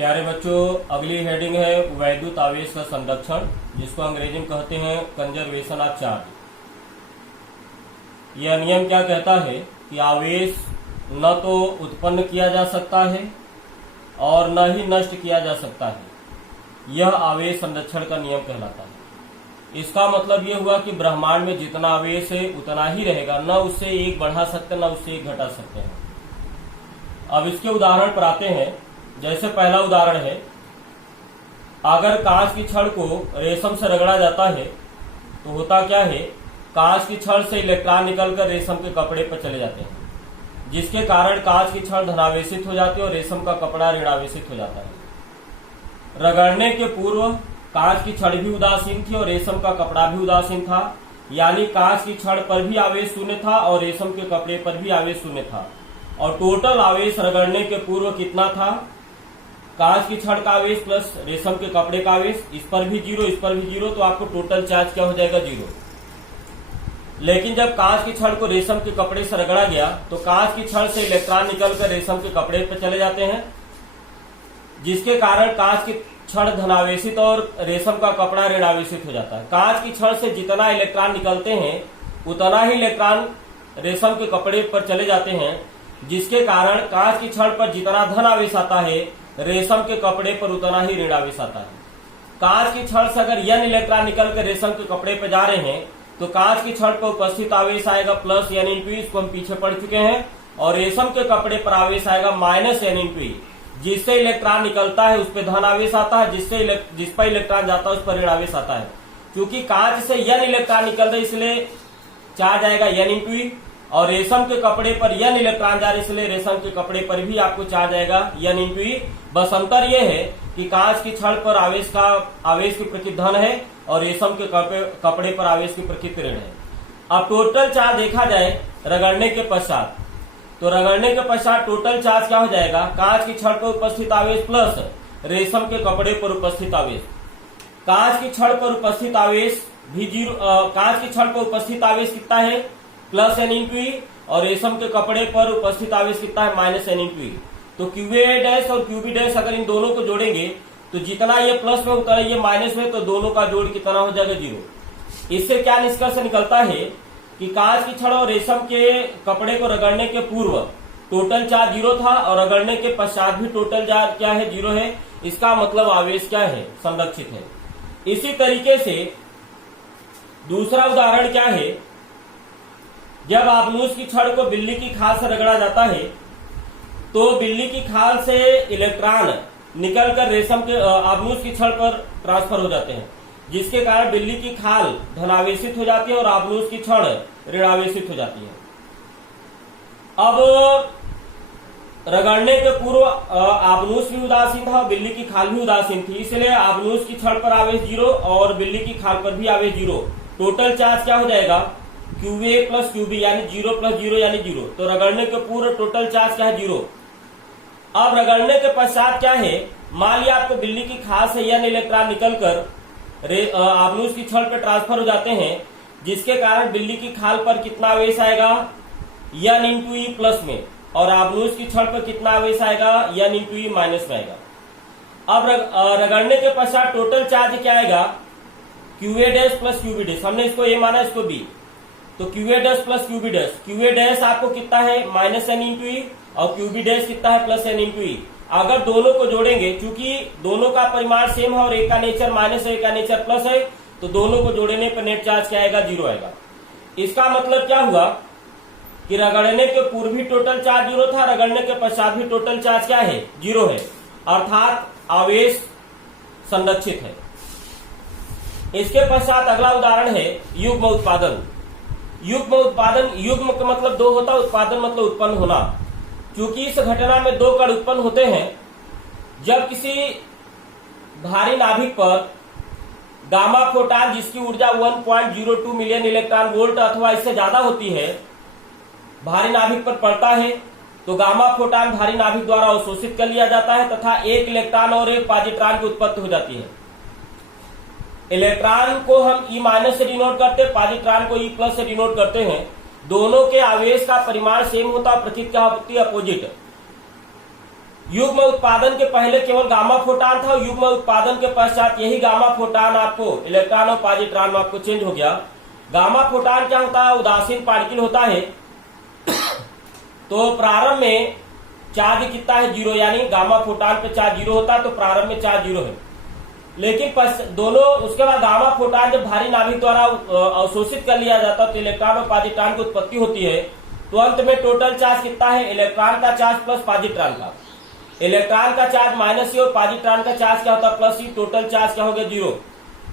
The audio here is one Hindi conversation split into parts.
प्यारे बच्चों, अगली हेडिंग है वैद्युत आवेश का संरक्षण, जिसको अंग्रेजी में कहते हैं कंजर्वेशन ऑफ चार्ज। यह नियम क्या कहता है कि आवेश न तो उत्पन्न किया जा सकता है और न ही नष्ट किया जा सकता है। यह आवेश संरक्षण का नियम कहलाता है। इसका मतलब यह हुआ कि ब्रह्मांड में जितना आवेश है उतना ही रहेगा, न उससे एक बढ़ा सकते न उससे एक घटा सकते हैं। अब इसके उदाहरण पर आते हैं। जैसे पहला उदाहरण है, अगर कांच की छड़ को रेशम से रगड़ा जाता है तो होता क्या है, कांच की छड़ से इलेक्ट्रॉन निकलकर रेशम के कपड़े पर चले जाते हैं, जिसके कारण कांच की छड़ धनावेशित हो जाती है और रेशम का कपड़ा ऋणावेशित हो जाता है। रगड़ने के पूर्व कांच की छड़ भी उदासीन थी और रेशम का कपड़ा भी उदासीन था, यानी कांच की छड़ पर भी आवेश शून्य था और रेशम के कपड़े पर भी आवेश शून्य था। और टोटल आवेश रगड़ने के पूर्व कितना था, कांच की छड़ का आवेश प्लस रेशम के कपड़े का आवेश, इस पर भी जीरो इस पर भी जीरो, तो आपको टोटल चार्ज क्या हो जाएगा, जीरो। लेकिन जब कांच की छड़ को रेशम के कपड़े से रगड़ा गया तो कांच की छड़ से इलेक्ट्रॉन निकलकर रेशम के कपड़े पर चले जाते हैं, जिसके कारण कांच की छड़ धनावेशित और रेशम का कपड़ा ऋणावेशित हो जाता है। कांच की छड़ से जितना इलेक्ट्रॉन निकलते हैं उतना ही इलेक्ट्रॉन रेशम के कपड़े पर चले जाते हैं, जिसके कारण कांच की छड़ पर जितना धन आवेश आता है रेशम के कपड़े पर उतना ही ऋण आवेश आता है। कांच की छड़ से अगर n इलेक्ट्रॉन निकल कर रेशम के कपड़े पर जा रहे हैं तो कांच की छड़ पर उपस्थित आवेश आएगा प्लस n इंटू, इसको हम पीछे पढ़ चुके हैं, और रेशम के कपड़े पर आवेश आएगा माइनस n इंटू। जिससे इलेक्ट्रॉन निकलता है उस पर धन आवेश आता है, जिस पर इलेक्ट्रॉन जाता है उस पर ऋण आवेश आता है। क्योंकि कांच से n इलेक्ट्रॉन निकल रहे इसलिए चार्ज आएगा n इंटू, और रेशम के कपड़े पर n इलेक्ट्रॉन जा रहे इसलिए रेशम के कपड़े पर भी आपको चार्ज आएगा n इंटू। बस अंतर यह है कि कांच की छड़ पर आवेश की प्रकृति धन है और रेशम के कपड़े पर आवेश की प्रकृति ऋण है। अब टोटल चार्ज देखा जाए रगड़ने के पश्चात, तो रगड़ने के पश्चात टोटल चार्ज क्या हो जाएगा, कांच की छड़ पर उपस्थित आवेश प्लस रेशम के कपड़े पर उपस्थित आवेश। कांच की छड़ पर उपस्थित आवेश भी जीरो, कांच की छड़ पर उपस्थित आवेश कितना है, प्लस n इंटू, और रेशम के कपड़े पर उपस्थित आवेश कितना है, माइनस n इंटू। तो QA डैश और QB डैश अगर इन दोनों को जोड़ेंगे तो जितना ये प्लस में उतना ये माइनस में, तो दोनों का जोड़ कितना हो जाएगा, जीरो। इससे क्या निष्कर्ष निकलता है कि कांच की छड़ और रेशम के कपड़े को रगड़ने के पूर्व टोटल चार्ज जीरो था और रगड़ने के पश्चात भी टोटल चार्ज क्या है, जीरो है। इसका मतलब आवेश क्या है, संरक्षित है। इसी तरीके से दूसरा उदाहरण क्या है, जब आबनूस की छड़ को बिल्ली की खाल से रगड़ा जाता है तो बिल्ली की खाल से इलेक्ट्रॉन निकलकर रेशम के आबनूस की छड़ पर ट्रांसफर हो जाते हैं, जिसके कारण बिल्ली की खाल धनावेशित हो जाती है और आबनूस की छड़ ऋणावेशित हो जाती है। अब रगड़ने के पूर्व आबनूस भी उदासीन था और बिल्ली की खाल भी उदासीन थी, इसलिए आबनूस की छड़ पर आवेश जीरो और बिल्ली की खाल पर भी आवेश जीरो। टोटल चार्ज क्या हो जाएगा, QA प्लस QB, यानी जीरो प्लस जीरो यानी जीरो। तो रगड़ने के पूर्व टोटल चार्ज क्या है, जीरो। अब रगड़ने के पश्चात क्या है, मान लिया आपको बिल्ली की खाल से n इलेक्ट्रॉन निकलकर आबनूस की छड़ पर ट्रांसफर हो जाते हैं, जिसके कारण बिल्ली की खाल पर कितना आवेश आएगा, n इंटू ई प्लस में, और आबनूस की छड़ पर कितना आवेश आएगा, n इंटू ई माइनस में आएगा। अब रगड़ने के पश्चात टोटल चार्ज क्या आएगा, QA dash plus QB dash. हमने इसको A माना, इसको B, तो QA dash plus QB dash. QA dash आपको कितना है, माइनस n इंटू ई, और QB डैश कितना है, प्लस n इंटू ई। अगर दोनों को जोड़ेंगे, चूंकि दोनों का परिमाण सेम है और एक का नेचर माइनस है एक का नेचर प्लस है, तो दोनों को जोड़ने पर नेट चार्ज क्या आएगा, जीरो आएगा। इसका मतलब क्या हुआ कि रगड़ने के पूर्व भी टोटल चार्ज जीरो था, रगड़ने के पश्चात भी टोटल चार्ज क्या है, जीरो है, अर्थात आवेश संरक्षित है। इसके पश्चात अगला उदाहरण है युग्म उत्पादन। युग्म उत्पादन, युग्म का मतलब दो होता है, उत्पादन मतलब उत्पन्न होना। क्योंकि इस घटना में दो कण उत्पन्न होते हैं। जब किसी भारी नाभिक पर गामा फोटॉन जिसकी ऊर्जा 1.02 मिलियन इलेक्ट्रॉन वोल्ट अथवा इससे ज्यादा होती है भारी नाभिक पर पड़ता है, तो गामा फोटॉन भारी नाभिक द्वारा अवशोषित कर लिया जाता है तथा एक इलेक्ट्रॉन और एक पॉजिट्रॉन की उत्पत्ति हो जाती है। इलेक्ट्रॉन को हम E माइनस से डिनोट करते हैं, पॉजिट्रॉन को E प्लस से डिनोट करते हैं। दोनों के आवेश का परिमाण सेम होता है, प्रकृति क्या होती है, अपोजिट। युग्म उत्पादन के पहले केवल गामा फोटान था, युग्म उत्पादन के पश्चात यही गामा फोटान आपको इलेक्ट्रॉन और पॉजिट्रॉन में आपको चेंज हो गया। गामा फोटान क्या होता है? उदासीन पार्टिकल होता है। तो प्रारंभ में चार्ज कितना है? 0, यानी गामा फोटान पे चार्ज 0 होता है, तो प्रारंभ में चार्ज 0 है। लेकिन दोनों उसके बाद गामा फोटान जब भारी नाभिक द्वारा अवशोषित कर लिया जाता है तो इलेक्ट्रॉन और पॉजिट्रॉन की उत्पत्ति होती है। तो अंत में टोटल चार्ज कितना है? इलेक्ट्रॉन का चार्ज प्लस पॉजिट्रॉन का। इलेक्ट्रॉन का चार्ज माइनस और पॉजिट्रॉन का चार्ज क्या होता है? प्लस। टोटल चार्ज क्या हो गया? 0।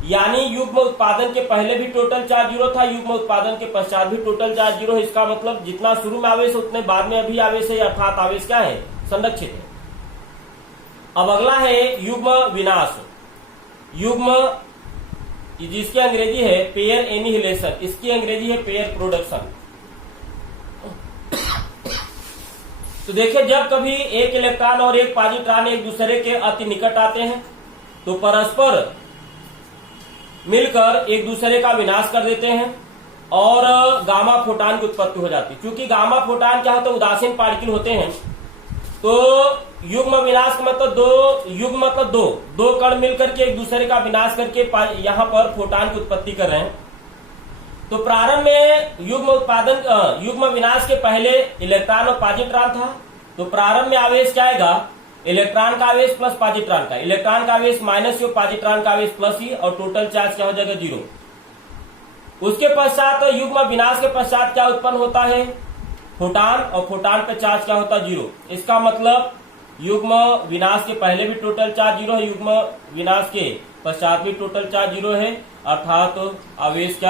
यानी युग्म उत्पादन के पहले भी टोटल चार्ज 0 था, युग्म उत्पादन के पश्चात भी टोटल चार्ज 0 है। इसका मतलब जितना शुरू में आवेश उतने बाद में अभी आवेश है, अर्थात आवेश क्या है? संरक्षित है। अब अगला है युग्म विनाश। युग्म जिसकी अंग्रेजी है पेयर एनिहिलेशन, इसकी अंग्रेजी है पेयर प्रोडक्शन। तो देखिए, जब कभी एक इलेक्ट्रॉन और एक पॉजिट्रॉन एक दूसरे के अति निकट आते हैं तो परस्पर मिलकर एक दूसरे का विनाश कर देते हैं और गामा फोटान की उत्पत्ति हो जाती है। क्योंकि गामा फोटान क्या होता है? उदासीन पार्टिकल होते हैं। तो युग्म विनाश का मतलब दो कण मिलकर के एक दूसरे का विनाश करके यहाँ पर फोटान की उत्पत्ति कर रहे हैं। तो प्रारंभ में युग्म विनाश के पहले इलेक्ट्रॉन और पॉजिट्रॉन था। तो प्रारंभ में आवेश क्या आएगा? इलेक्ट्रॉन का आवेश प्लस पॉजिट्रॉन का। इलेक्ट्रॉन का आवेश माइनस और पॉजिट्रॉन का आवेश प्लस ही, और टोटल चार्ज क्या हो जाएगा? 0। उसके पश्चात युग्म विनाश के पश्चात क्या उत्पन्न होता है? फोटान, और फोटान पे चार्ज क्या होता है? 0। इसका मतलब युग्म विनाश के पहले भी टोटल चार्ज 0 है, युग्म विनाश के पश्चात भी टोटल चार्ज 0 है, अर्थात आवेश क्या